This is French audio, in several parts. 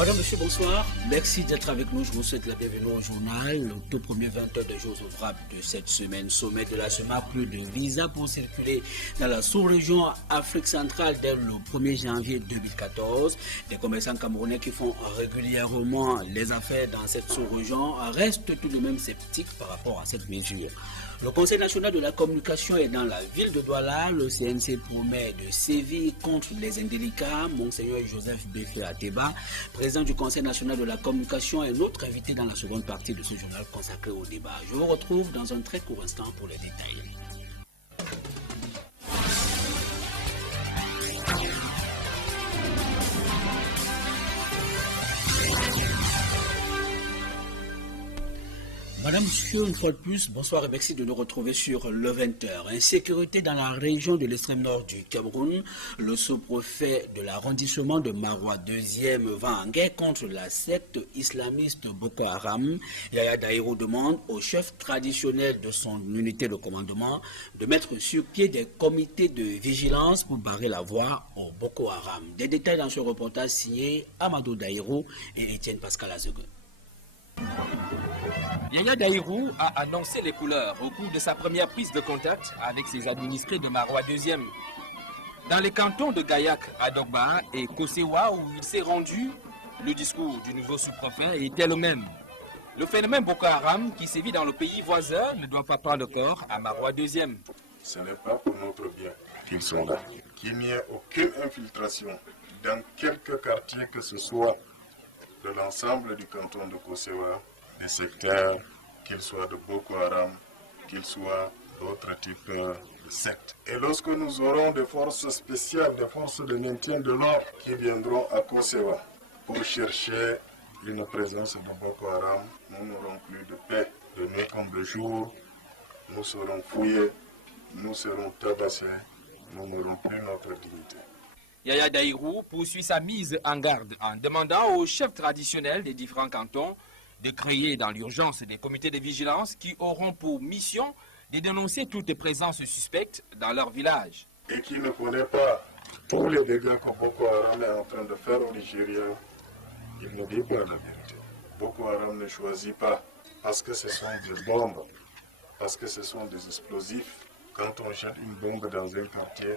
Madame, monsieur, bonsoir. Merci d'être avec nous. Je vous souhaite la bienvenue au journal. Le tout premier 20 heures de jours ouvrables de cette semaine. Sommet de la CEMAC, plus de visas pour circuler dans la sous-région Afrique centrale dès le 1er janvier 2014. Les commerçants camerounais qui font régulièrement les affaires dans cette sous-région restent tout de même sceptiques par rapport à cette mesure. Le Conseil national de la communication est dans la ville de Douala. Le CNC promet de sévir contre les indélicats. Monseigneur Joseph Béfé Ateba, président du Conseil national de la communication, est notre invité dans la seconde partie de ce journal consacré au débat. Je vous retrouve dans un très court instant pour les détails. Madame, monsieur, une fois de plus, bonsoir et merci de nous retrouver sur le 20h. Insécurité dans la région de l'extrême nord du Cameroun. Le sous-préfet de l'arrondissement de Maroua 2e va en guerre contre la secte islamiste Boko Haram. Yaya Daïrou demande au chef traditionnel de son unité de commandement de mettre sur pied des comités de vigilance pour barrer la voie au Boko Haram. Des détails dans ce reportage signé Amadou Daïrou et Étienne Pascal Azegue. Yaya Daïrou a annoncé les couleurs au cours de sa première prise de contact avec ses administrés de Maroua 2e. Dans les cantons de Gaillac, Adogba et Kosewa où il s'est rendu, le discours du nouveau sous-préfet était le même. Le phénomène Boko Haram qui sévit dans le pays voisin ne doit pas prendre corps à Maroua 2e. Ce n'est pas pour notre bien qu'ils sont là. Qu'il n'y ait aucune infiltration dans quelque quartier que ce soit de l'ensemble du canton de Kosewa, des secteurs, qu'ils soient de Boko Haram, qu'ils soient d'autres types de sectes. Et lorsque nous aurons des forces spéciales, des forces de maintien de l'ordre qui viendront à Kosewa pour chercher une présence de Boko Haram, nous n'aurons plus de paix. De nuit comme de jour, nous serons fouillés, nous serons tabassés, nous n'aurons plus notre dignité. Yaya Daïrou poursuit sa mise en garde en demandant aux chefs traditionnels des différents cantons de créer dans l'urgence des comités de vigilance qui auront pour mission de dénoncer toute présence suspecte dans leur village. Et qui ne connaît pas tous les dégâts que Boko Haram est en train de faire au Nigeria, il ne dit pas la vérité. Boko Haram ne choisit pas parce que ce sont des bombes, parce que ce sont des explosifs. Quand on jette une bombe dans un quartier,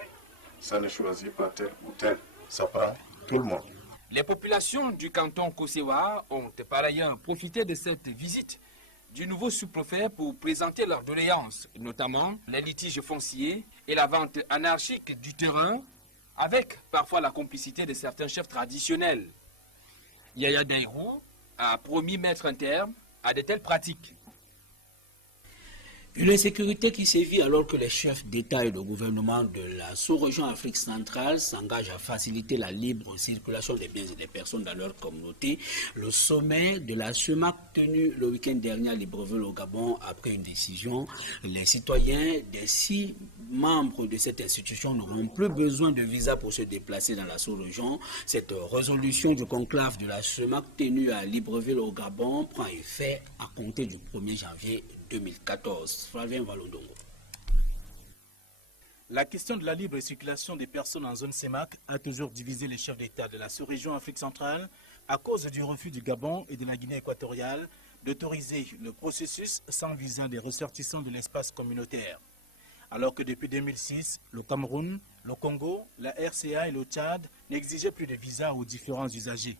ça ne choisit pas tel ou tel, ça prend tout le monde. Les populations du canton Kosewa ont par ailleurs profité de cette visite du nouveau sous-préfet pour présenter leurs doléances, notamment les litiges fonciers et la vente anarchique du terrain, avec parfois la complicité de certains chefs traditionnels. Yaya Daïrou a promis mettre un terme à de telles pratiques. Une insécurité qui sévit alors que les chefs d'État et de gouvernement de la sous-région Afrique centrale s'engagent à faciliter la libre circulation des biens et des personnes dans leur communauté. Le sommet de la CEMAC tenu le week-end dernier à Libreville au Gabon a pris une décision. Les citoyens des 6 membres de cette institution n'auront plus besoin de visa pour se déplacer dans la sous-région. Cette résolution du conclave de la CEMAC tenue à Libreville au Gabon prend effet à compter du 1er janvier 2014. Flavien Valondongo. La question de la libre circulation des personnes en zone CEMAC a toujours divisé les chefs d'État de la sous-région Afrique centrale à cause du refus du Gabon et de la Guinée équatoriale d'autoriser le processus sans visa des ressortissants de l'espace communautaire. Alors que depuis 2006, le Cameroun, le Congo, la RCA et le Tchad n'exigeaient plus de visa aux différents usagers.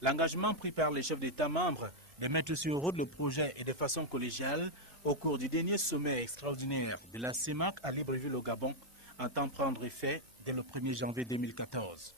L'engagement pris par les chefs d'État membres de mettre sur route le projet et de façon collégiale au cours du dernier sommet extraordinaire de la CEMAC à Libreville au Gabon entend prendre effet dès le 1er janvier 2014.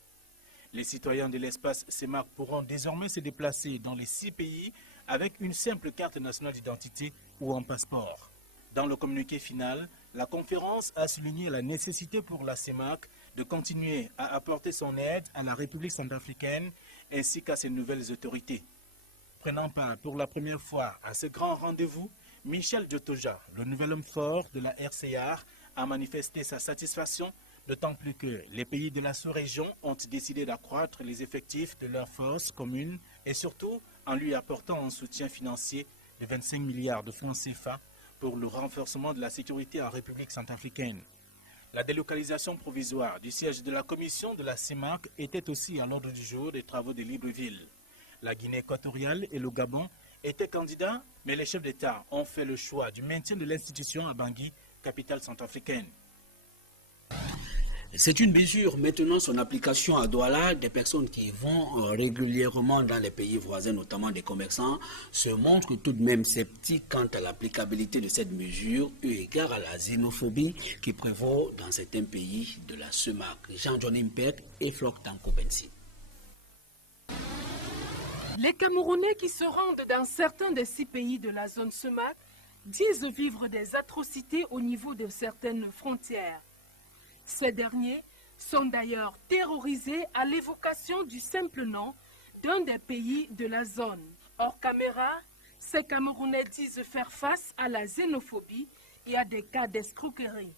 Les citoyens de l'espace CEMAC pourront désormais se déplacer dans les 6 pays avec une simple carte nationale d'identité ou un passeport. Dans le communiqué final, la conférence a souligné la nécessité pour la CEMAC de continuer à apporter son aide à la République centrafricaine ainsi qu'à ses nouvelles autorités. Prenant part pour la première fois à ce grand rendez-vous, Michel Djotoja, le nouvel homme fort de la RCA, a manifesté sa satisfaction, d'autant plus que les pays de la sous-région ont décidé d'accroître les effectifs de leurs forces communes et surtout en lui apportant un soutien financier de 25 milliards de francs CFA pour le renforcement de la sécurité en République centrafricaine. La délocalisation provisoire du siège de la commission de la CEMAC était aussi à l'ordre du jour des travaux de Libreville. La Guinée équatoriale et le Gabon étaient candidats, mais les chefs d'État ont fait le choix du maintien de l'institution à Bangui, capitale centrafricaine. C'est une mesure maintenant son application à Douala. Des personnes qui vont régulièrement dans les pays voisins, notamment des commerçants, se montrent tout de même sceptiques quant à l'applicabilité de cette mesure, eu égard à la xénophobie qui prévaut dans certains pays de la CEMAC. Jean-Johnny Mpek et Flok Tanko Bensi. Les Camerounais qui se rendent dans certains des 6 pays de la zone CEMAC disent vivre des atrocités au niveau de certaines frontières. Ces derniers sont d'ailleurs terrorisés à l'évocation du simple nom d'un des pays de la zone. Hors caméra, ces Camerounais disent faire face à la xénophobie et à des cas d'escroquerie.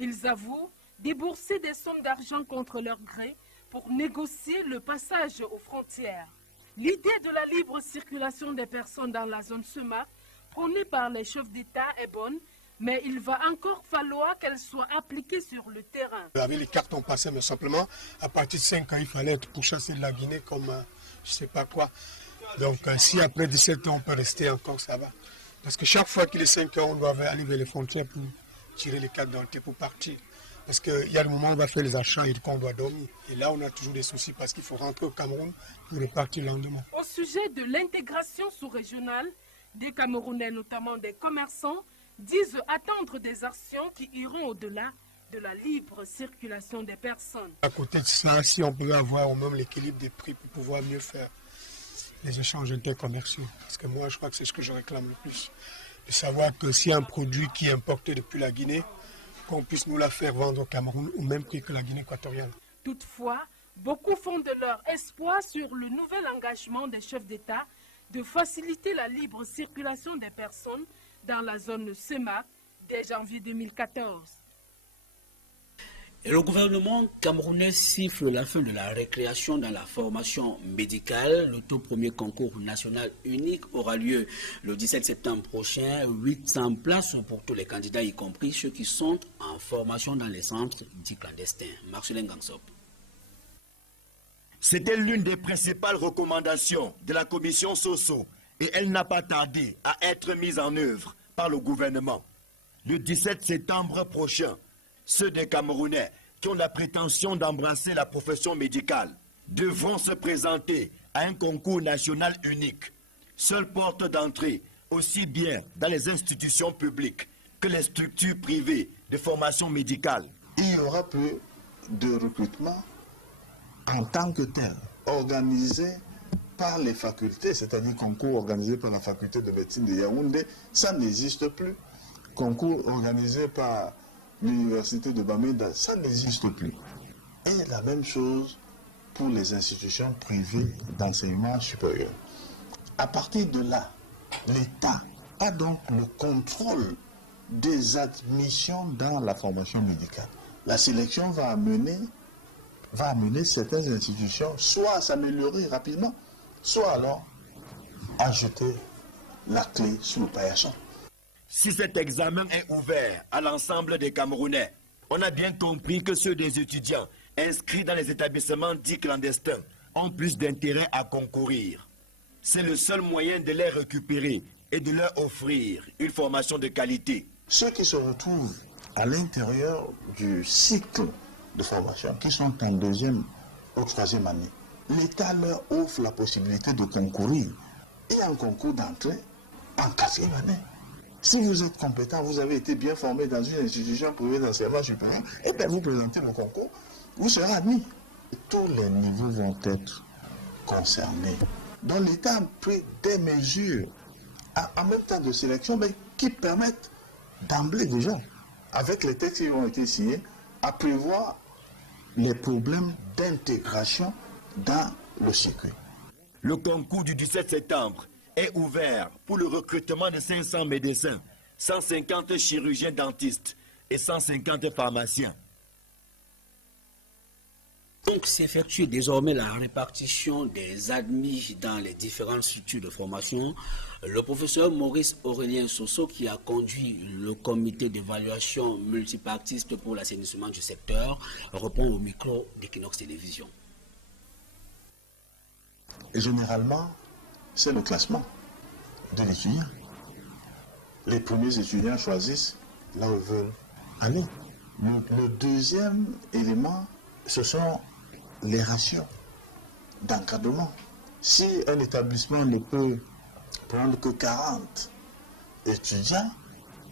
Ils avouent débourser des sommes d'argent contre leur gré pour négocier le passage aux frontières. L'idée de la libre circulation des personnes dans la zone CEMAC, prônée par les chefs d'État, est bonne, mais il va encore falloir qu'elle soit appliquée sur le terrain. Avec les cartons passés, mais simplement, à partir de 5 ans, il fallait être pourchassé de la Guinée comme je ne sais pas quoi. Donc, si après 17 ans, on peut rester encore, ça va. Parce que chaque fois qu'il est 5 ans, on doit aller vers les frontières pour tirer les cartes d'identité pour partir. Parce qu'il y a le moment où on va faire les achats et qu'on doit dormir. Et là, on a toujours des soucis parce qu'il faut rentrer au Cameroun pour repartir le lendemain. Au sujet de l'intégration sous-régionale, des Camerounais, notamment des commerçants, disent attendre des actions qui iront au-delà de la libre circulation des personnes. À côté de ça, si on pouvait avoir au même l'équilibre des prix pour pouvoir mieux faire les échanges intercommerciaux. Parce que moi, je crois que c'est ce que je réclame le plus. De savoir que s'il y a un produit qui est importé depuis la Guinée, qu'on puisse nous la faire vendre au Cameroun au même prix que la Guinée équatoriale. Toutefois, beaucoup font de leur espoir sur le nouvel engagement des chefs d'État de faciliter la libre circulation des personnes dans la zone CEMAC dès janvier 2014. Et le gouvernement camerounais siffle la fin de la récréation dans la formation médicale. Le tout premier concours national unique aura lieu le 17 septembre prochain. 800 places pour tous les candidats, y compris ceux qui sont en formation dans les centres dits clandestins. Marcelin Gangsop. C'était l'une des principales recommandations de la commission Soso et elle n'a pas tardé à être mise en œuvre par le gouvernement. Le 17 septembre prochain, ceux des Camerounais qui ont la prétention d'embrasser la profession médicale devront se présenter à un concours national unique. Seule porte d'entrée, aussi bien dans les institutions publiques que les structures privées de formation médicale. Il y aura peu de recrutement en tant que tel, organisé par les facultés, c'est-à-dire concours organisé par la faculté de médecine de Yaoundé, ça n'existe plus. Concours organisé par l'université de Bamenda, ça n'existe plus. Et la même chose pour les institutions privées d'enseignement supérieur. À partir de là, l'État a donc le contrôle des admissions dans la formation médicale. La sélection va amener certaines institutions soit à s'améliorer rapidement, soit alors à jeter la clé sous le paillasson. Si cet examen est ouvert à l'ensemble des Camerounais, on a bien compris que ceux des étudiants inscrits dans les établissements dits clandestins ont plus d'intérêt à concourir. C'est le seul moyen de les récupérer et de leur offrir une formation de qualité. Ceux qui se retrouvent à l'intérieur du cycle de formation, qui sont en 2e ou 3e année, l'État leur offre la possibilité de concourir et un concours d'entrée en 4e année. Si vous êtes compétent, vous avez été bien formé dans une institution privée d'enseignement supérieur, et bien vous présentez le concours, vous serez admis. Tous les niveaux vont être concernés. Donc l'État a pris des mesures en même temps de sélection, mais qui permettent d'emblée déjà, avec les textes qui ont été signés, à prévoir les problèmes d'intégration dans le circuit. Le concours du 17 septembre est ouvert pour le recrutement de 500 médecins, 150 chirurgiens dentistes et 150 pharmaciens. Donc s'effectue désormais la répartition des admis dans les différentes structures de formation. Le professeur Maurice Aurélien Soso, qui a conduit le comité d'évaluation multipartiste pour l'assainissement du secteur, répond au micro d'Equinox Télévision. Et généralement, c'est le classement de l'étudiant. Les premiers étudiants choisissent là où ils veulent aller. Le deuxième élément, ce sont les ratios d'encadrement. Si un établissement ne peut prendre que 40 étudiants,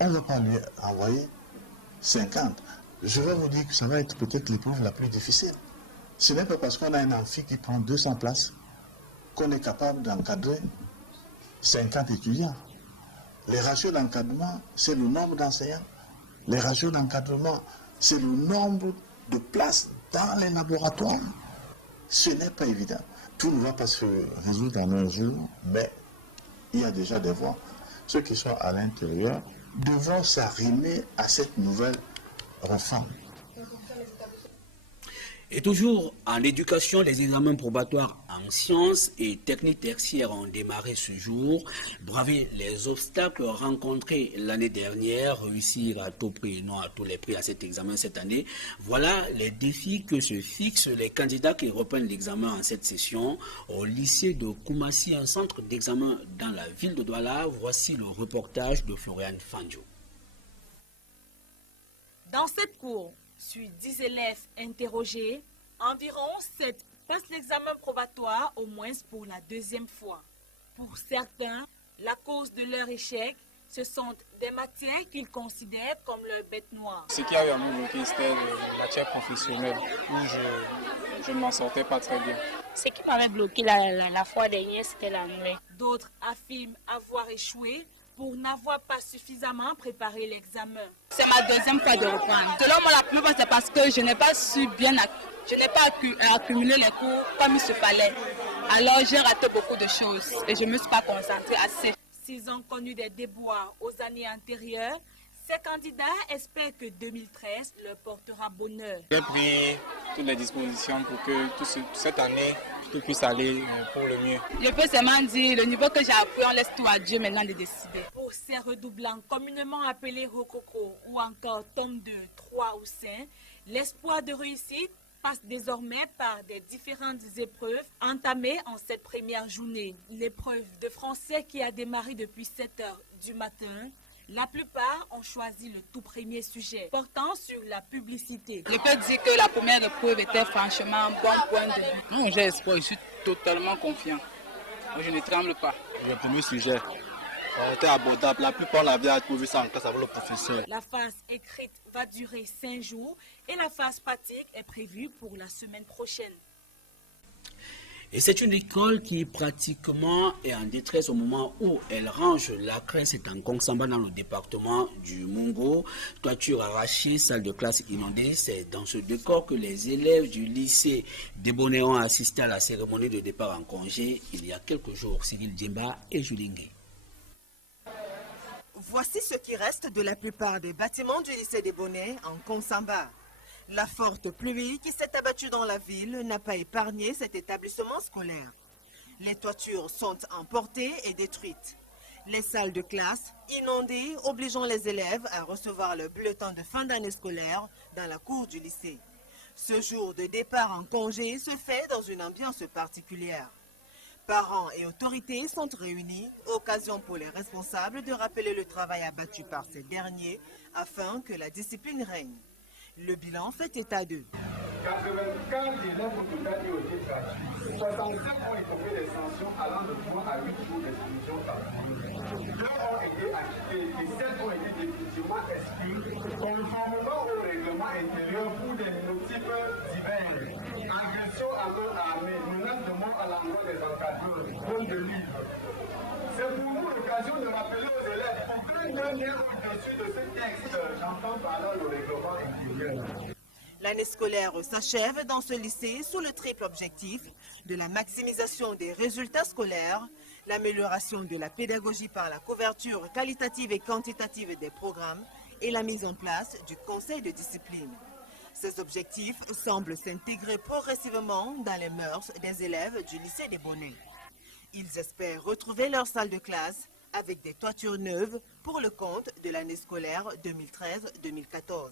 on ne va pas lui envoyer 50. Je vais vous dire que ça va être peut-être l'épreuve la plus difficile. Ce n'est pas parce qu'on a un amphi qui prend 200 places qu'on est capable d'encadrer 50 étudiants. Les ratios d'encadrement, c'est le nombre d'enseignants. Les ratios d'encadrement, c'est le nombre de places dans les laboratoires. Ce n'est pas évident. Tout ne va pas se résoudre en un jour, mais il y a déjà des voies. Ceux qui sont à l'intérieur devront s'arrimer à cette nouvelle réforme. Et toujours en éducation, les examens probatoires en sciences et techniques tertiaires ont démarré ce jour. Braver les obstacles rencontrés l'année dernière, réussir à tout prix, non à tous les prix à cet examen cette année. Voilà les défis que se fixent les candidats qui reprennent l'examen en cette session au lycée de Koumassi, un centre d'examen dans la ville de Douala. Voici le reportage de Florian Fandjo. Dans cette cour, sur 10 élèves interrogés, environ 7 passent l'examen probatoire au moins pour la deuxième fois. Pour certains, la cause de leur échec, ce sont des matières qu'ils considèrent comme leur bête noire. Ce qui a eu à me bloquer, c'était la matière professionnelle, où je ne m'en sortais pas très bien. Ce qui m'avait bloqué la fois dernière, c'était l'anglais. D'autres affirment avoir échoué pour n'avoir pas suffisamment préparé l'examen. C'est ma deuxième fois de reprendre. Selon moi, la première fois, c'est parce que je n'ai pas su bien, je n'ai pas accumulé les cours comme il se fallait. Alors, j'ai raté beaucoup de choses et je ne me suis pas concentrée assez. S'ils ont connu des déboires aux années antérieures, ces candidats espèrent que 2013 leur portera bonheur. J'ai pris toutes les dispositions pour que cette année, tout puisse aller pour le mieux. Je peux seulement dire, le niveau que j'ai appris, on laisse tout à Dieu maintenant de décider. Pour ces redoublants communément appelés rococo ou encore tome 2, 3 ou 5, l'espoir de réussite passe désormais par des différentes épreuves entamées en cette première journée. L'épreuve de français qui a démarré depuis 7 heures du matin. La plupart ont choisi le tout premier sujet, portant sur la publicité. Je peux dire que la première épreuve était franchement un bon point de vue. Non, j'ai espoir, je suis totalement confiant. Moi, je ne tremble pas. Le premier sujet était abordable. La plupart l'avaient trouvé ça en classe avec le professeur. La phase écrite va durer 5 jours et la phase pratique est prévue pour la semaine prochaine. Et c'est une école qui pratiquement est en détresse au moment où elle range la classe. C'est en Kongsamba dans le département du Mungo. Toiture arrachée, salle de classe inondée. C'est dans ce décor que les élèves du lycée Debonné ont assisté à la cérémonie de départ en congé il y a quelques jours. Cyril Djemba et Julingue. Voici ce qui reste de la plupart des bâtiments du lycée Debonné en Kongsamba. La forte pluie qui s'est abattue dans la ville n'a pas épargné cet établissement scolaire. Les toitures sont emportées et détruites. Les salles de classe inondées, obligeant les élèves à recevoir le bulletin de fin d'année scolaire dans la cour du lycée. Ce jour de départ en congé se fait dans une ambiance particulière. Parents et autorités sont réunis, occasion pour les responsables de rappeler le travail abattu par ces derniers afin que la discipline règne. Le bilan fait état d'eux. 95 élèves au total qui ont été traduits. 65 ont écopé des sanctions allant de 3 à 8 jours d'exclusion par jour. 2 ont été acquittés et 7 ont été définitivement exclus conformément au règlement intérieur pour des motifs divers. Agression à main armée, menace de mort à l'endroit des encadreurs, vente de livres. C'est pour nous l'occasion de rappeler aux élèves qu'aucun d'eux n'est au-dessus de ce texte. J'entends par là le règlement intérieur. L'année scolaire s'achève dans ce lycée sous le triple objectif de la maximisation des résultats scolaires, l'amélioration de la pédagogie par la couverture qualitative et quantitative des programmes et la mise en place du conseil de discipline. Ces objectifs semblent s'intégrer progressivement dans les mœurs des élèves du lycée Debonné. Ils espèrent retrouver leur salle de classe avec des toitures neuves pour le compte de l'année scolaire 2013-2014.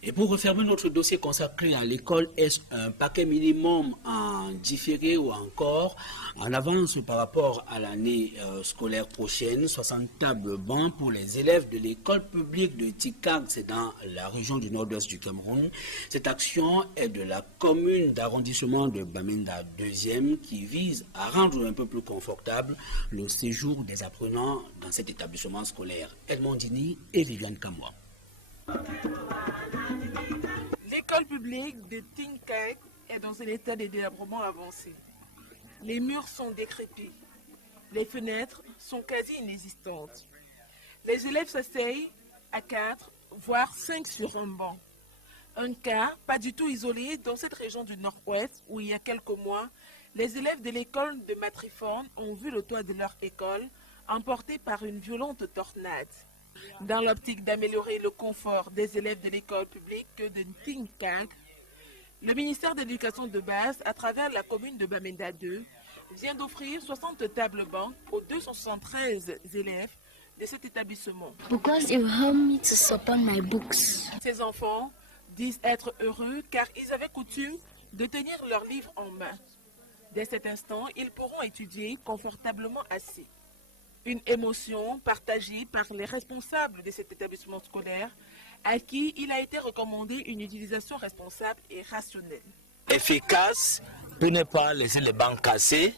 Et pour refermer notre dossier consacré à l'école, est-ce un paquet minimum en différé ou encore en avance par rapport à l'année scolaire prochaine? 60 tables bancs pour les élèves de l'école publique de Tikang, c'est dans la région du nord-ouest du Cameroun. Cette action est de la commune d'arrondissement de Bamenda 2e qui vise à rendre un peu plus confortable le séjour des apprenants dans cet établissement scolaire. Edmond Dini et Viviane Kamwa. L'école publique de Tinkang est dans un état de délabrement avancé. Les murs sont décrépits. Les fenêtres sont quasi inexistantes. Les élèves s'asseyent à 4, voire 5 sur un banc. Un cas pas du tout isolé dans cette région du nord-ouest où il y a quelques mois, les élèves de l'école de Matriforme ont vu le toit de leur école emporté par une violente tornade. Dans l'optique d'améliorer le confort des élèves de l'école publique de Tinkang, le ministère de l'Éducation de base, à travers la commune de Bamenda 2, vient d'offrir 60 tables bancs aux 273 élèves de cet établissement. Because it helped me to support my books. Ces enfants disent être heureux car ils avaient coutume de tenir leurs livres en main. Dès cet instant, ils pourront étudier confortablement assis. Une émotion partagée par les responsables de cet établissement scolaire à qui il a été recommandé une utilisation responsable et rationnelle. Efficace pour ne pas laisser les bancs cassés,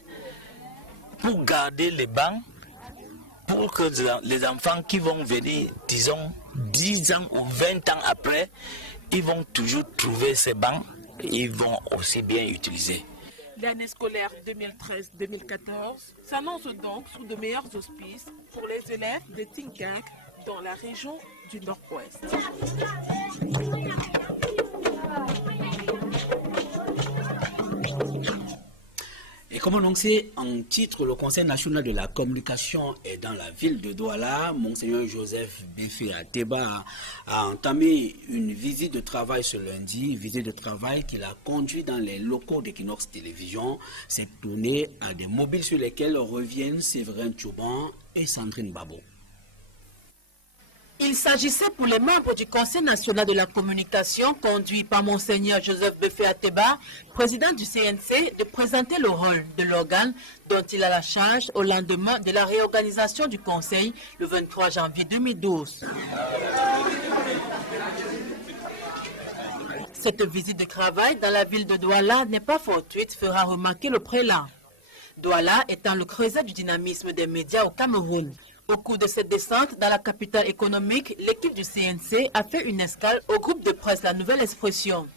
pour garder les bancs, pour que les enfants qui vont venir, disons, 10 ans ou 20 ans après, ils vont toujours trouver ces bancs et ils vont aussi bien utiliser. L'année scolaire 2013-2014 s'annonce donc sous de meilleurs auspices pour les élèves de Tinkang dans la région du Nord-Ouest. Et comme annoncé en titre, le Conseil national de la communication est dans la ville de Douala. Monseigneur Joseph Béfé Ateba a entamé une visite de travail ce lundi, visite de travail qu'il a conduit dans les locaux d'Equinox Télévision. Cette tournée a des mobiles sur lesquels reviennent Séverin Tchouban et Sandrine Babo. Il s'agissait pour les membres du Conseil national de la communication, conduit par Monseigneur Joseph Béfé Ateba, président du CNC, de présenter le rôle de l'organe dont il a la charge au lendemain de la réorganisation du Conseil le 23 janvier 2012. Cette visite de travail dans la ville de Douala n'est pas fortuite, fera remarquer le prélat. Douala étant le creuset du dynamisme des médias au Cameroun. Au cours de cette descente dans la capitale économique, l'équipe du CNC a fait une escale au groupe de presse La Nouvelle Expression.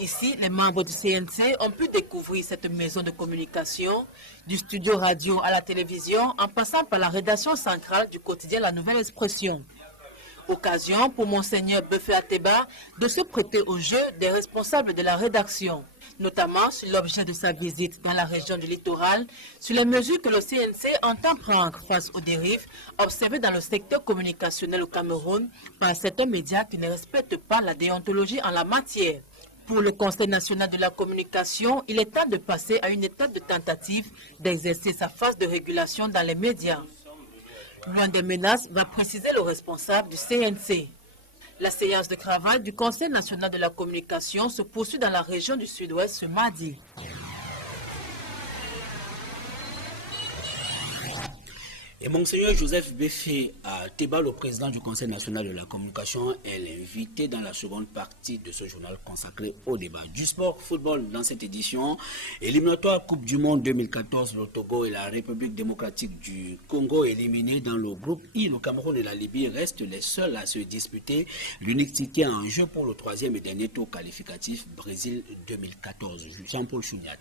Ici, les membres du CNC ont pu découvrir cette maison de communication, du studio radio à la télévision, en passant par la rédaction centrale du quotidien La Nouvelle Expression. Occasion pour Monseigneur Béfé Ateba de se prêter au jeu des responsables de la rédaction, notamment sur l'objet de sa visite dans la région du littoral, sur les mesures que le CNC entend prendre face aux dérives observées dans le secteur communicationnel au Cameroun par certains médias qui ne respectent pas la déontologie en la matière. Pour le Conseil national de la communication, il est temps de passer à une étape de tentative d'exercer sa phase de régulation dans les médias. Loin des menaces, va préciser le responsable du CNC. La séance de travail du Conseil national de la communication se poursuit dans la région du Sud-Ouest ce mardi. Et Monseigneur Joseph Béfé Ateba, le président du Conseil national de la communication, est l'invité dans la seconde partie de ce journal consacré au débat du sport football. Dans cette édition, éliminatoire Coupe du Monde 2014, le Togo et la République démocratique du Congo éliminés dans le groupe I. Le Cameroun et la Libye restent les seuls à se disputer l'unique ticket en jeu pour le troisième et dernier tour qualificatif Brésil 2014. Jean-Paul Chouniat.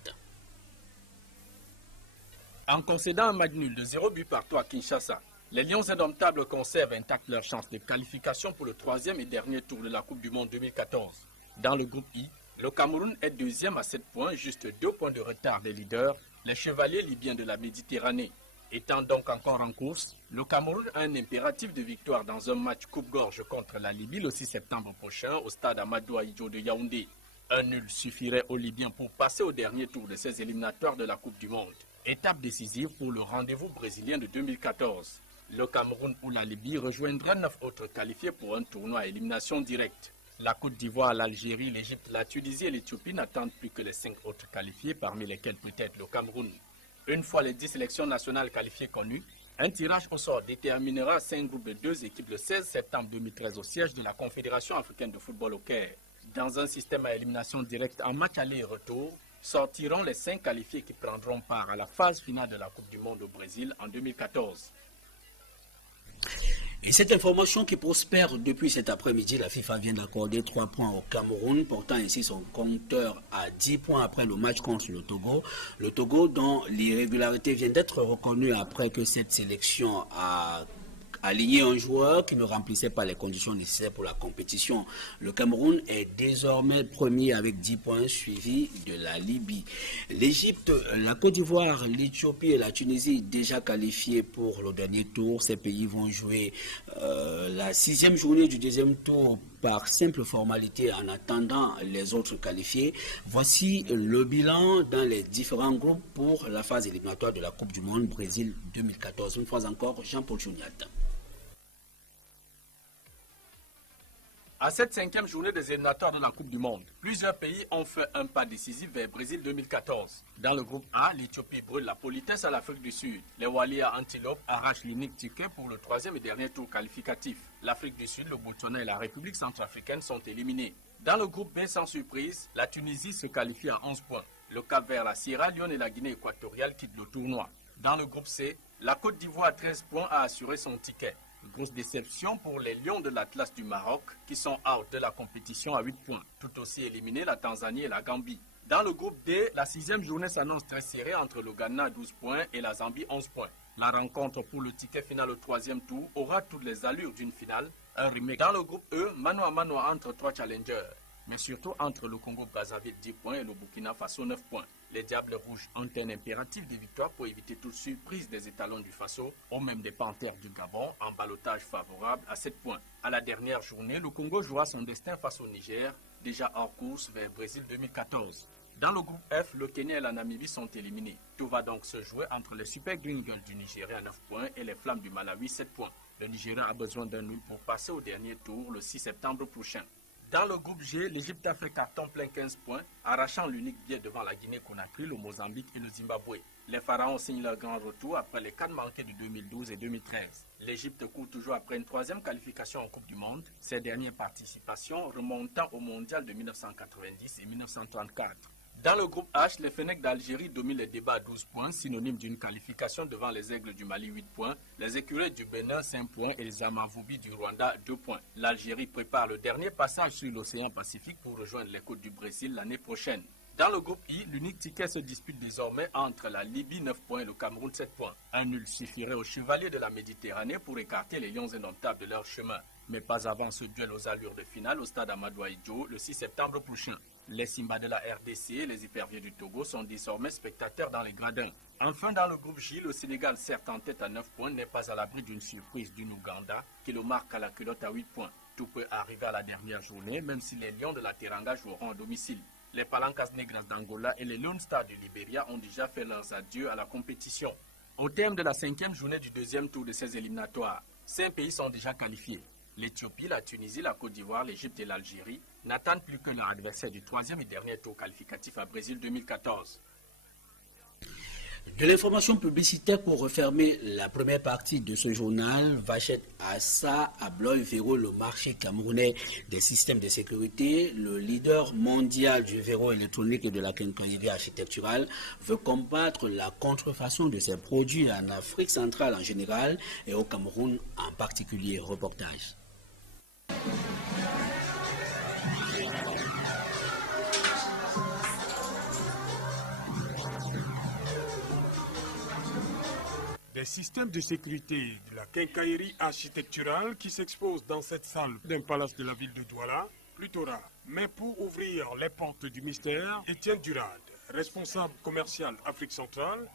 En concédant un match nul de 0 but partout à Kinshasa, les Lions indomptables conservent intactes leur chance de qualification pour le troisième et dernier tour de la Coupe du Monde 2014. Dans le groupe I, le Cameroun est deuxième à 7 points, juste 2 points de retard des leaders, les chevaliers libyens de la Méditerranée. Étant donc encore en course, le Cameroun a un impératif de victoire dans un match coupe-gorge contre la Libye le 6 septembre prochain au stade Amadou Ahidjo de Yaoundé. Un nul suffirait aux Libyens pour passer au dernier tour de ces éliminatoires de la Coupe du Monde. Étape décisive pour le rendez-vous brésilien de 2014. Le Cameroun ou la Libye rejoindraient 9 autres qualifiés pour un tournoi à élimination directe. La Côte d'Ivoire, l'Algérie, l'Égypte, la Tunisie et l'Éthiopie n'attendent plus que les 5 autres qualifiés, parmi lesquels peut-être le Cameroun. Une fois les 10 sélections nationales qualifiées connues, un tirage au sort déterminera 5 groupes de 2 équipes le 16 septembre 2013 au siège de la Confédération africaine de football au Caire. Dans un système à élimination directe en match aller et retour, sortiront les 5 qualifiés qui prendront part à la phase finale de la Coupe du Monde au Brésil en 2014. Et cette information qui prospère depuis cet après-midi, la FIFA vient d'accorder 3 points au Cameroun, portant ainsi son compteur à 10 points après le match contre le Togo. Le Togo, dont l'irrégularité vient d'être reconnue après que cette sélection a aligné un joueur qui ne remplissait pas les conditions nécessaires pour la compétition. Le Cameroun est désormais premier avec 10 points, suivi de la Libye. L'Égypte, la Côte d'Ivoire, l'Éthiopie et la Tunisie déjà qualifiés pour le dernier tour. Ces pays vont jouer la 6e journée du deuxième tour par simple formalité en attendant les autres qualifiés. Voici le bilan dans les différents groupes pour la phase éliminatoire de la Coupe du Monde Brésil 2014. Une fois encore, Jean-Paul Chouniat. À cette 5e journée des éliminatoires de la Coupe du Monde, plusieurs pays ont fait un pas décisif vers Brésil 2014. Dans le groupe A, l'Éthiopie brûle la politesse à l'Afrique du Sud. Les Walia Antilope arrachent l'unique ticket pour le 3e et dernier tour qualificatif. L'Afrique du Sud, le Botswana et la République centrafricaine sont éliminés. Dans le groupe B, sans surprise, la Tunisie se qualifie à 11 points. Le Cap-Vert, la Sierra Leone et la Guinée équatoriale quittent le tournoi. Dans le groupe C, la Côte d'Ivoire à 13 points a assuré son ticket. Grosse déception pour les Lions de l'Atlas du Maroc qui sont out de la compétition à 8 points. Tout aussi éliminés la Tanzanie et la Gambie. Dans le groupe D, la 6e journée s'annonce très serrée entre le Ghana à 12 points et la Zambie 11 points. La rencontre pour le ticket final au 3e tour aura toutes les allures d'une finale. Un remake. Dans le groupe E, mano à mano entre 3 challengers, mais surtout entre le Congo-Brazzaville 10 points et le Burkina Faso 9 points. Les Diables Rouges ont un impératif de victoire pour éviter toute surprise des étalons du Faso, ou même des Panthères du Gabon, en ballottage favorable à 7 points. À la dernière journée, le Congo jouera son destin face au Niger, déjà hors course vers Brésil 2014. Dans le groupe F, le Kenya et la Namibie sont éliminés. Tout va donc se jouer entre les Super Green Girls du Nigeria à 9 points et les Flammes du Malawi 7 points. Le Nigeria a besoin d'un nul pour passer au dernier tour le 6 septembre prochain. Dans le groupe G, l'Égypte a fait carton plein 15 points, arrachant l'unique billet devant la Guinée-Conakry, le Mozambique et le Zimbabwe. Les Pharaons signent leur grand retour après les 4 manqués de 2012 et 2013. L'Égypte court toujours après une 3e qualification en Coupe du Monde, ses dernières participations remontant au Mondial de 1990 et 1934. Dans le groupe H, les Fennecs d'Algérie dominent les débats à 12 points, synonyme d'une qualification devant les Aigles du Mali 8 points, les Écureuils du Bénin 5 points et les Amavubi du Rwanda 2 points. L'Algérie prépare le dernier passage sur l'océan Pacifique pour rejoindre les côtes du Brésil l'année prochaine. Dans le groupe I, l'unique ticket se dispute désormais entre la Libye 9 points et le Cameroun 7 points. Un nul suffirait aux chevaliers de la Méditerranée pour écarter les Lions indomptables de leur chemin. Mais pas avant ce duel aux allures de finale au stade Amadou Ahidjo le 6 septembre prochain. Les Simba de la RDC et les Hyperviers du Togo sont désormais spectateurs dans les gradins. Enfin, dans le groupe J, le Sénégal, certes en tête à 9 points, n'est pas à l'abri d'une surprise d'une Ouganda qui le marque à la culotte à 8 points. Tout peut arriver à la dernière journée, même si les Lions de la Teranga joueront à domicile. Les Palancas Negras d'Angola et les Lone Stars du Libéria ont déjà fait leurs adieux à la compétition. Au terme de la 5e journée du 2e tour de ces éliminatoires, 5 pays sont déjà qualifiés. L'Éthiopie, la Tunisie, la Côte d'Ivoire, l'Égypte et l'Algérie n'attendent plus que leur adversaire du 3e et dernier tour qualificatif à Brésil 2014. De l'information publicitaire pour refermer la première partie de ce journal. Vachette Assa à Bloy-Véro, le marché camerounais des systèmes de sécurité, le leader mondial du verrou électronique et de la quincaillerie architecturale, veut combattre la contrefaçon de ses produits en Afrique centrale en général et au Cameroun en particulier. Reportage. Des systèmes de sécurité de la quincaillerie architecturale qui s'exposent dans cette salle d'un palace de la ville de Douala, plutôt rare. Mais pour ouvrir les portes du mystère, Étienne Durade, responsable commercial Afrique centrale,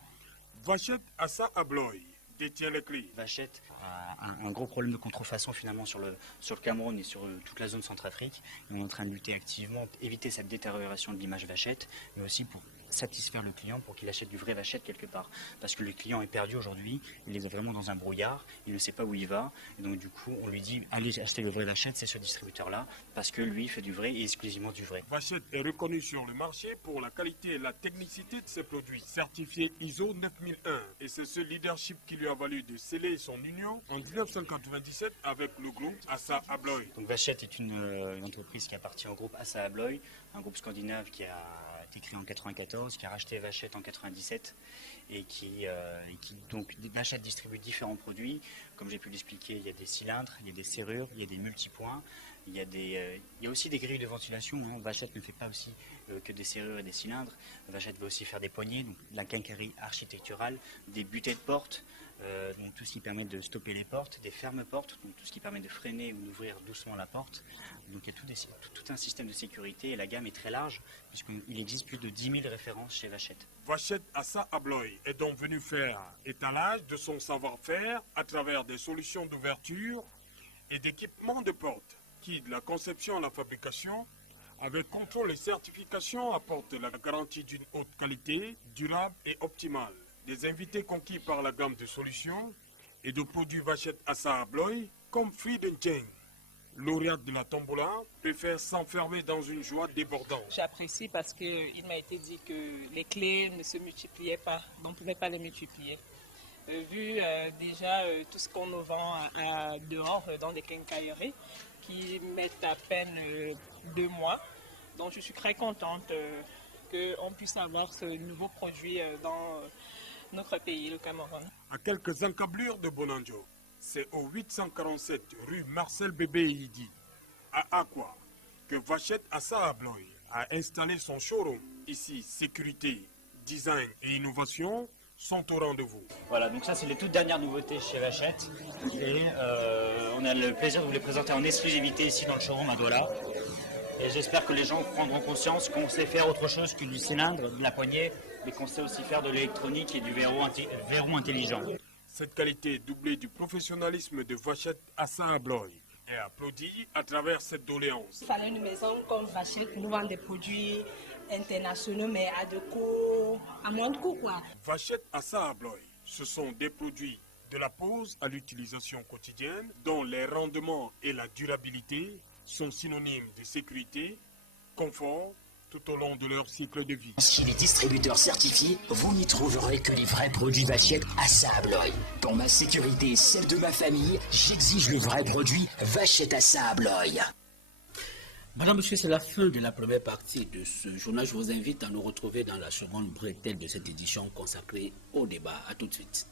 Vachette Assa Abloy, détient les clés. Vachette a un gros problème de contrefaçon finalement sur le Cameroun et sur toute la zone Centrafrique. On est en train de lutter activement pour éviter cette détérioration de l'image Vachette, mais aussi pour satisfaire le client pour qu'il achète du vrai Vachette quelque part. Parce que le client est perdu aujourd'hui, il est vraiment dans un brouillard, il ne sait pas où il va. Et donc du coup, on lui dit, allez acheter le vrai Vachette, c'est ce distributeur-là, parce que lui fait du vrai et exclusivement du vrai. Vachette est reconnu sur le marché pour la qualité et la technicité de ses produits, certifié ISO 9001. Et c'est ce leadership qui lui a valu de sceller son union en 1997 avec le groupe Assa Abloy. Donc Vachette est une entreprise qui appartient au groupe Assa Abloy, un groupe scandinave qui a été créé en 94, qui a racheté Vachette en 97 et qui donc Vachette distribue différents produits. Comme j'ai pu l'expliquer, il y a des cylindres, il y a des serrures, il y a des multipoints, il y a aussi des grilles de ventilation. Hein. Vachette ne fait pas aussi que des serrures et des cylindres. Vachette va aussi faire des poignées, donc de la quincaillerie architecturale, des butées de portes, donc tout ce qui permet de stopper les portes, des fermes-portes, donc tout ce qui permet de freiner ou d'ouvrir doucement la porte. Donc il y a tout un système de sécurité et la gamme est très large puisqu'il existe plus de 10 000 références chez Vachette. Vachette Assa Abloy est donc venu faire étalage de son savoir-faire à travers des solutions d'ouverture et d'équipement de portes qui, de la conception à la fabrication, avec contrôle et certification, apportent la garantie d'une haute qualité, durable et optimale. Des invités conquis par la gamme de solutions et de produits Vachette Assa Abloy comme Frieden Cheng, lauréate de la Tombola, préfère s'enfermer dans une joie débordante. J'apprécie parce qu'il m'a été dit que les clés ne se multipliaient pas, on ne pouvait pas les multiplier. Vu déjà tout ce qu'on nous vend dehors dans des quincailleries qui mettent à peine 2 mois, donc je suis très contente qu'on puisse avoir ce nouveau produit dans notre pays, le Cameroun. À quelques encablures de Bonanjo, c'est au 847 rue Marcel Bébé Idi, à Aqua, que Vachette Assa Abloy a installé son showroom. Ici, sécurité, design et innovation sont au rendez-vous. Voilà, donc ça c'est les toutes dernières nouveautés chez Vachette. Et on a le plaisir de vous les présenter en exclusivité ici dans le showroom à Douala. Et j'espère que les gens prendront conscience qu'on sait faire autre chose que du cylindre, de la poignée, mais qu'on sait aussi faire de l'électronique et du verrou intelligent. Cette qualité doublée du professionnalisme de Vachette Assa Abloy est applaudie à travers cette doléance. Il fallait une maison comme Vachette, nous vend des produits internationaux, mais à moins de coût, quoi. Vachette Assa Abloy, ce sont des produits de la pose à l'utilisation quotidienne, dont les rendements et la durabilité sont synonymes de sécurité, confort, tout au long de leur cycle de vie. Chez les distributeurs certifiés, vous n'y trouverez que les vrais produits Vachette Assa Abloy. Pour ma sécurité et celle de ma famille, j'exige le vrai produit Vachette Assa Abloy. Madame, monsieur, c'est la fin de la première partie de ce journal. Je vous invite à nous retrouver dans la seconde bretelle de cette édition consacrée au débat. A tout de suite.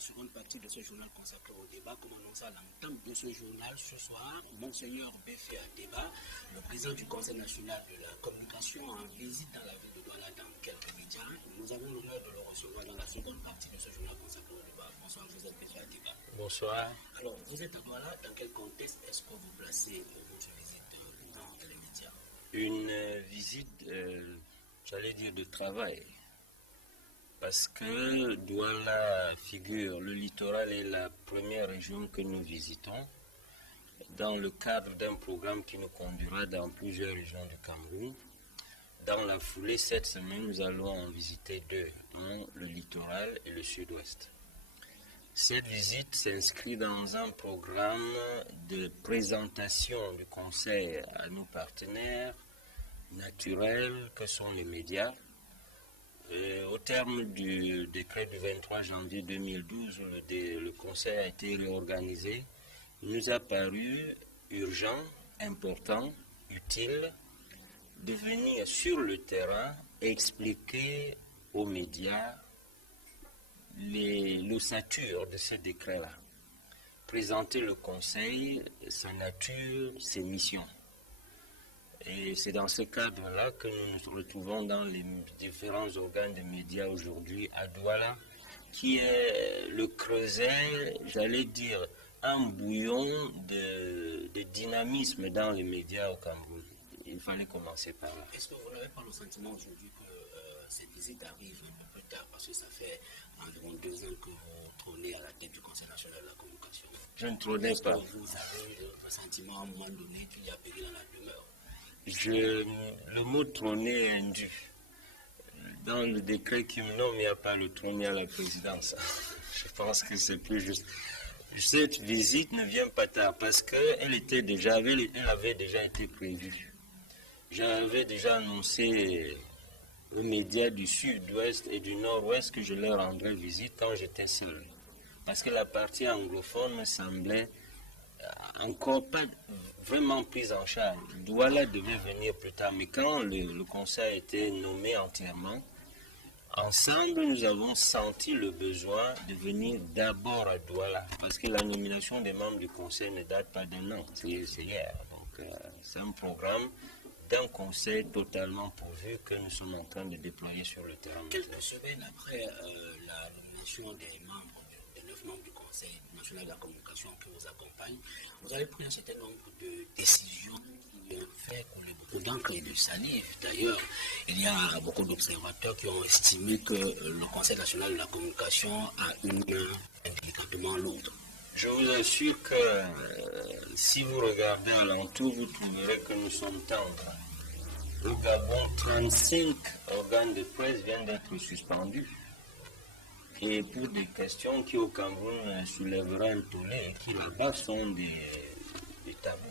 Seconde partie de ce journal consacré au débat. Comme annoncé à l'entame de ce journal, ce soir, Monseigneur Béfé Adeba, le président du Conseil national de la communication, en visite dans la ville de Douala dans quelques médias. Nous avons l'honneur de le recevoir dans la seconde partie de ce journal consacré au débat. Bonsoir, vous êtes Béfé Adeba. Bonsoir. Alors, vous êtes à Douala, dans quel contexte est-ce que vous placez votre visite dans les médias? Une visite, j'allais dire, de travail. Parce que Douala figure, le littoral est la première région que nous visitons dans le cadre d'un programme qui nous conduira dans plusieurs régions du Cameroun. Dans la foulée, cette semaine, nous allons en visiter 2, dont le littoral et le sud-ouest. Cette visite s'inscrit dans un programme de présentation du conseil à nos partenaires naturels que sont les médias. Au terme du décret du 23 janvier 2012, où le Conseil a été réorganisé, il nous a paru urgent, important, utile de venir sur le terrain et expliquer aux médias l'ossature de ce décret-là. Présenter le Conseil, sa nature, ses missions. Et c'est dans ce cadre-là que nous nous retrouvons dans les différents organes de médias aujourd'hui à Douala, qui est le creuset, j'allais dire, un bouillon de dynamisme dans les médias au Cameroun. Il fallait commencer par là. Est-ce que vous n'avez pas le sentiment aujourd'hui que cette visite arrive un peu plus tard parce que ça fait environ 2 ans que vous trônez à la tête du Conseil national de la communication. Je ne trônais pas. Vous avez le sentiment à un moment donné qu'il y a péril dans la demeure. Le mot trôner est indu. Dans le décret qui me nomme, il n'y a pas le trône, il y a la présidence. Je pense que c'est plus juste. Cette visite ne vient pas tard parce qu'elle avait déjà été prévue. J'avais déjà annoncé aux médias du sud-ouest et du nord-ouest que je leur rendrais visite quand j'étais seul. Parce que la partie anglophone me semblait encore pas vraiment prise en charge. Douala devait venir plus tard, mais quand le conseil a été nommé entièrement, ensemble, nous avons senti le besoin de venir d'abord à Douala, parce que la nomination des membres du conseil ne date pas d'un an, c'est hier. Donc, c'est un programme d'un conseil totalement pourvu que nous sommes en train de déployer sur le terrain. Quelques semaines après la nomination des 9 membres du Conseil national de la communication qui vous accompagne, vous avez pris un certain nombre de décisions qui ont fait couler beaucoup d'encre et de salive. D'ailleurs, il y a beaucoup d'observateurs qui ont estimé que le Conseil national de la communication a une main délicatement lourde. Je vous assure que si vous regardez alentour, vous trouverez que nous sommes tendres. Au Gabon, 35 organes de presse viennent d'être suspendus. Et pour des questions qui au Cameroun soulèveraient un tollé et qui là-bas sont des tabous.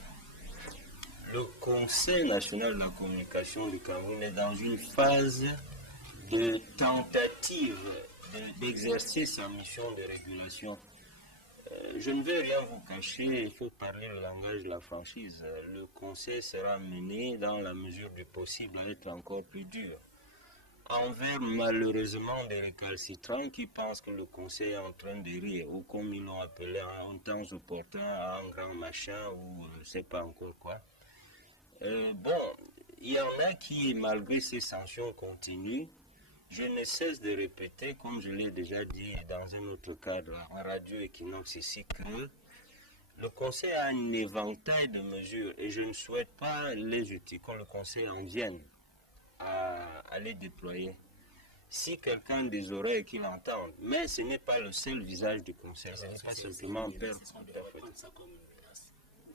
Le Conseil national de la communication du Cameroun est dans une phase de tentative d'exercer sa mission de régulation. Je ne vais rien vous cacher, il faut parler le langage de la franchise. Le Conseil sera mené dans la mesure du possible à être encore plus dur. Envers malheureusement des récalcitrants qui pensent que le Conseil est en train de rire, ou comme ils l'ont appelé en temps opportun, un grand machin, ou je ne sais pas encore quoi. Il y en a qui, malgré ces sanctions continues, je ne cesse de répéter, comme je l'ai déjà dit dans un autre cadre en radio Equinox ici, que le Conseil a un éventail de mesures et je ne souhaite pas les utiliser quand le Conseil en vienne à les déployer. Si quelqu'un des oreilles qui l'entende, mais ce n'est pas le seul visage du Conseil, ce n'est pas simplement un père.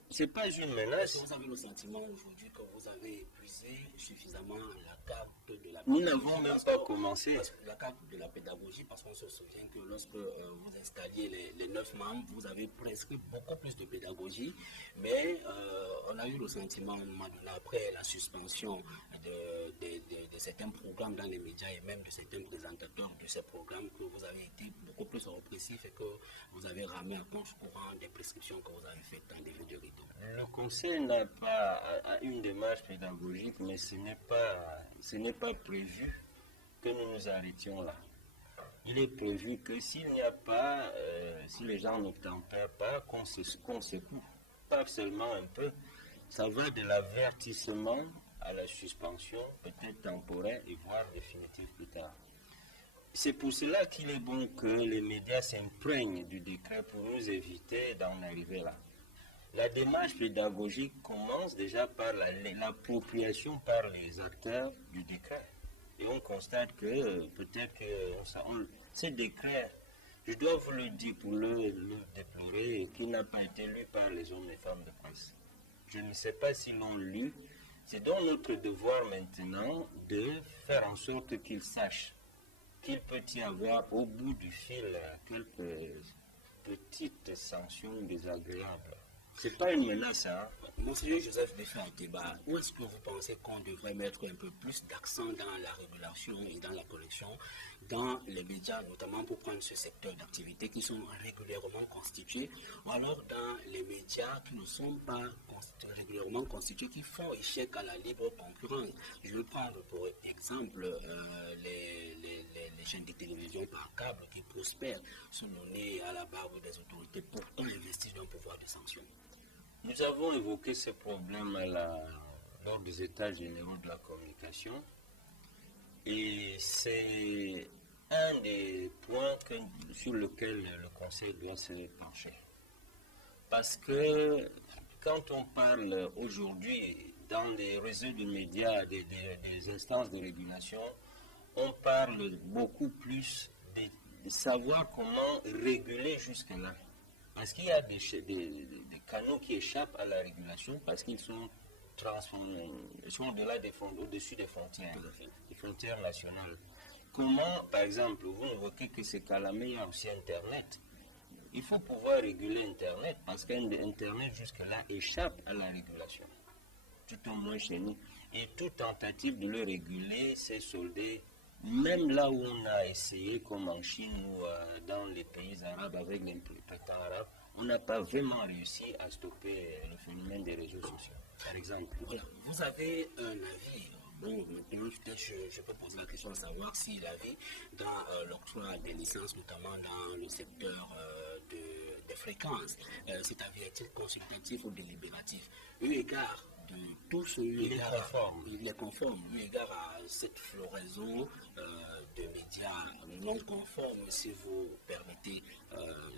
C'est pas une menace. Vous avez le sentiment aujourd'hui que vous avez épuisé suffisamment la carte de la pédagogie. Nous n'avons même pas commencé. La carte de la pédagogie, parce qu'on se souvient que lorsque vous installiez les 9 membres, vous avez prescrit beaucoup plus de pédagogie, mais on a eu le sentiment, après la suspension de certains programmes dans les médias et même de certains présentateurs de ces programmes, que vous avez été beaucoup plus répressif et que vous avez ramé à contre-courant des prescriptions que vous avez faites dans des vidéos de rideau. Le Conseil n'a pas une démarche pédagogique, mais ce n'est pas prévu que nous nous arrêtions là. Il est prévu que s'il n'y a pas, si les gens n'obtempèrent pas, qu'on secoue, pas seulement un peu. Ça va de l'avertissement à la suspension, peut-être temporaire et voire définitive plus tard. C'est pour cela qu'il est bon que les médias s'imprègnent du décret pour nous éviter d'en arriver là. La démarche pédagogique commence déjà par l'appropriation par les acteurs du décret. Et on constate que peut-être que ce décret, je dois vous le dire pour le déplorer, qu'il n'a pas été lu par les hommes et femmes de presse. Je ne sais pas s'ils l'ont lu. C'est donc notre devoir maintenant de faire en sorte qu'ils sachent qu'il peut y avoir au bout du fil quelques petites sanctions désagréables. C'est pas une menace, hein. Monseigneur Joseph Défé-Anteba, où est-ce que vous pensez qu'on devrait mettre un peu plus d'accent dans la régulation et dans la collection, dans les médias, notamment pour prendre ce secteur d'activité qui sont régulièrement constitués, ou alors dans les médias qui ne sont pas régulièrement constitués, qui font échec à la libre concurrence? Je vais prendre pour exemple les chaînes de télévision par câble qui prospèrent sous le nez à la barbe des autorités, pourtant investissent d'un pouvoir de sanction. Nous avons évoqué ce problème lors des États généraux de la communication et c'est un des points sur lesquels le Conseil doit se pencher. Parce que quand on parle aujourd'hui dans les réseaux de médias, des instances de régulation, on parle beaucoup plus de savoir comment réguler jusque-là. Parce qu'il y a des canaux qui échappent à la régulation parce qu'ils sont au-delà au-dessus des frontières nationales. Comment, par exemple, vous évoquez que c'est Calamé, il y a aussi Internet. Il faut pouvoir réguler Internet parce qu'Internet jusque-là échappe à la régulation, tout au moins chez nous. Et toute tentative de le réguler s'est soldée, même là où on a essayé, comme en Chine ou dans les pays arabes avec les printemps arabes, on n'a pas vraiment réussi à stopper le phénomène des réseaux sociaux, par exemple. Voilà, vous avez un avis. Bon, maintenant, peut-être je peux poser la question de savoir si l'avis dans l'octroi des licences, notamment dans le secteur des fréquences, cet avis est-il consultatif ou délibératif? Eu égard de tout ce il est conforme, eu égard à cette floraison de médias non conformes, si vous permettez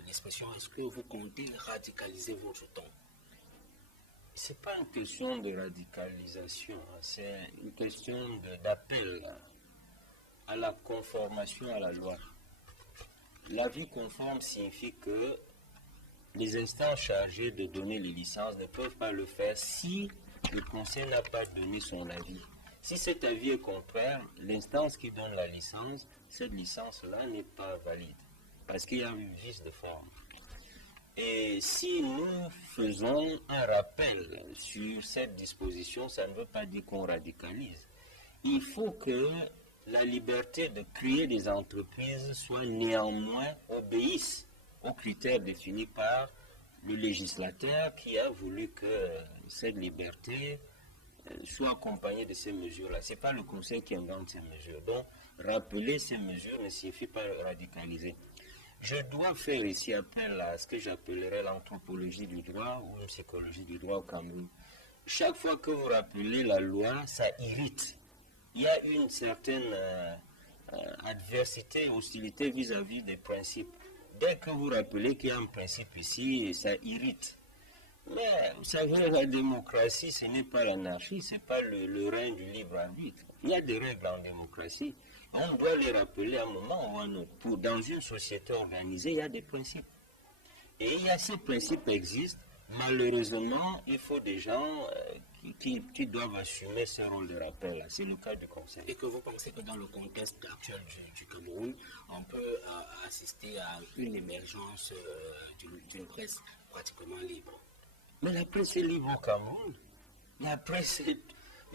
l'expression, est-ce que vous comptez radicaliser votre ton? C'est pas une question de radicalisation, c'est une question d'appel à la conformation à la loi. L'avis conforme signifie que les instances chargées de donner les licences ne peuvent pas le faire si le conseil n'a pas donné son avis. Si cet avis est contraire, l'instance qui donne la licence, cette licence-là n'est pas valide parce qu'il y a une vice de forme. Et si nous faisons un rappel sur cette disposition, ça ne veut pas dire qu'on radicalise. Il faut que la liberté de créer des entreprises soit néanmoins obéisse aux critères définis par le législateur qui a voulu que cette liberté soit accompagnée de ces mesures-là. Ce n'est pas le Conseil qui invente ces mesures. Donc, rappeler ces mesures ne signifie pas radicaliser. Je dois faire ici appel à ce que j'appellerais l'anthropologie du droit ou une psychologie du droit au Cameroun. Chaque fois que vous rappelez la loi, ça irrite. Il y a une certaine adversité, hostilité vis-à-vis des principes. Dès que vous rappelez qu'il y a un principe ici, ça irrite. Mais vous savez, la démocratie, ce n'est pas l'anarchie, ce n'est pas le règne du libre arbitre. Il y a des règles en démocratie. On doit les rappeler à un moment ou à un autre. Dans une société organisée, il y a des principes. Et ces principes existent. Malheureusement, il faut des gens qui doivent assumer ce rôle de rappel. C'est le cas du Conseil. Et que vous pensez que dans le contexte actuel du Cameroun, on peut assister à une émergence d'une presse pratiquement libre? Mais la presse est libre au Cameroun. La presse est...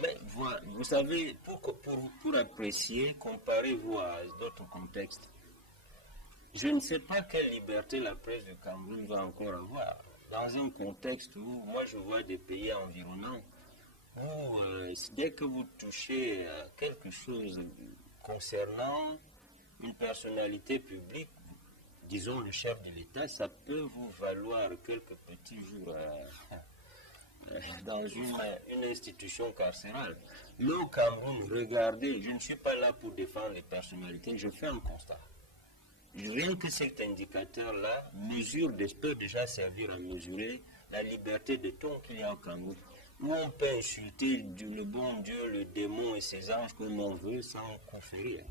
Mais vous savez, pour apprécier, comparez-vous à d'autres contextes. Je ne sais pas quelle liberté la presse du Cameroun va encore avoir. Dans un contexte où, moi, je vois des pays environnants, où dès que vous touchez à quelque chose concernant une personnalité publique, disons le chef de l'État, ça peut vous valoir quelques petits jours dans une institution carcérale. Mais au Cameroun, regardez, je ne suis pas là pour défendre les personnalités, je fais un constat. Rien que cet indicateur-là peut déjà servir à mesurer la liberté de ton qu'il y a au Cameroun. Où on peut insulter le bon Dieu, le démon et ses anges comme on veut sans conférer.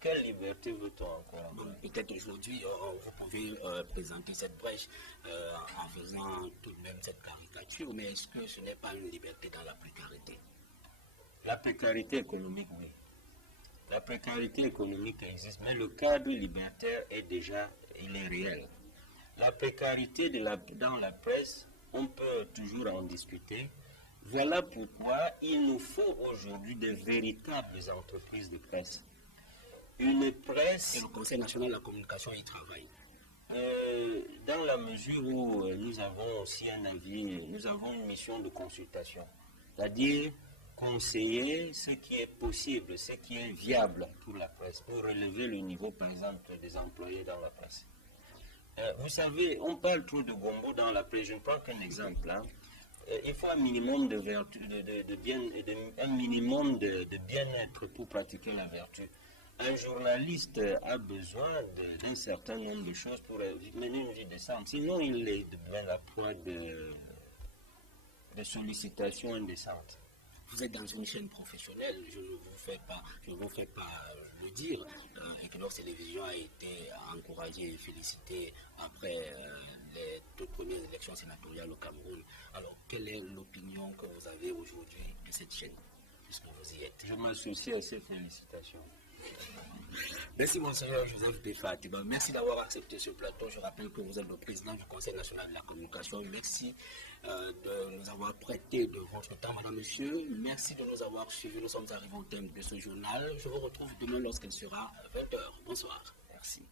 Quelle liberté veut-on encore? Peut-être aujourd'hui, vous pouvez présenter cette brèche en faisant tout de même cette caricature, mais est-ce que ce n'est pas une liberté dans la précarité? La précarité économique, oui. La précarité économique existe, mais le cadre libertaire est réel. La précarité dans la presse, on peut toujours en discuter. Voilà pourquoi il nous faut aujourd'hui de véritables entreprises de presse. Une presse... Et le Conseil national de la communication y travaille. Dans la mesure où nous avons aussi un avis, nous avons une mission de consultation. C'est-à-dire conseiller ce qui est possible, ce qui est viable pour la presse, pour relever le niveau, par exemple, des employés dans la presse. Vous savez, on parle trop de gombo dans la presse. Je ne prends qu'un exemple. Il faut un minimum de vertu, un minimum de bien-être pour pratiquer la vertu. Un journaliste a besoin d'un certain nombre de choses pour mener une vie décente. Sinon, il devient la proie de sollicitations indécentes. vous êtes dans une chaîne professionnelle, je ne vous fais pas le dire. Equinox Télévision a été encouragé et félicité après les toutes premières élections sénatoriales au Cameroun. Alors, quelle est l'opinion que vous avez aujourd'hui de cette chaîne, puisque vous y êtes? Je m'associe à ces félicitations. Merci, Monseigneur Joseph B. Fatiba. Merci d'avoir accepté ce plateau. Je rappelle que vous êtes le président du Conseil national de la communication. Merci de nous avoir prêté de votre temps, madame, monsieur. Merci de nous avoir suivis. Nous sommes arrivés au thème de ce journal. Je vous retrouve demain lorsqu'il sera 20h. Bonsoir. Merci.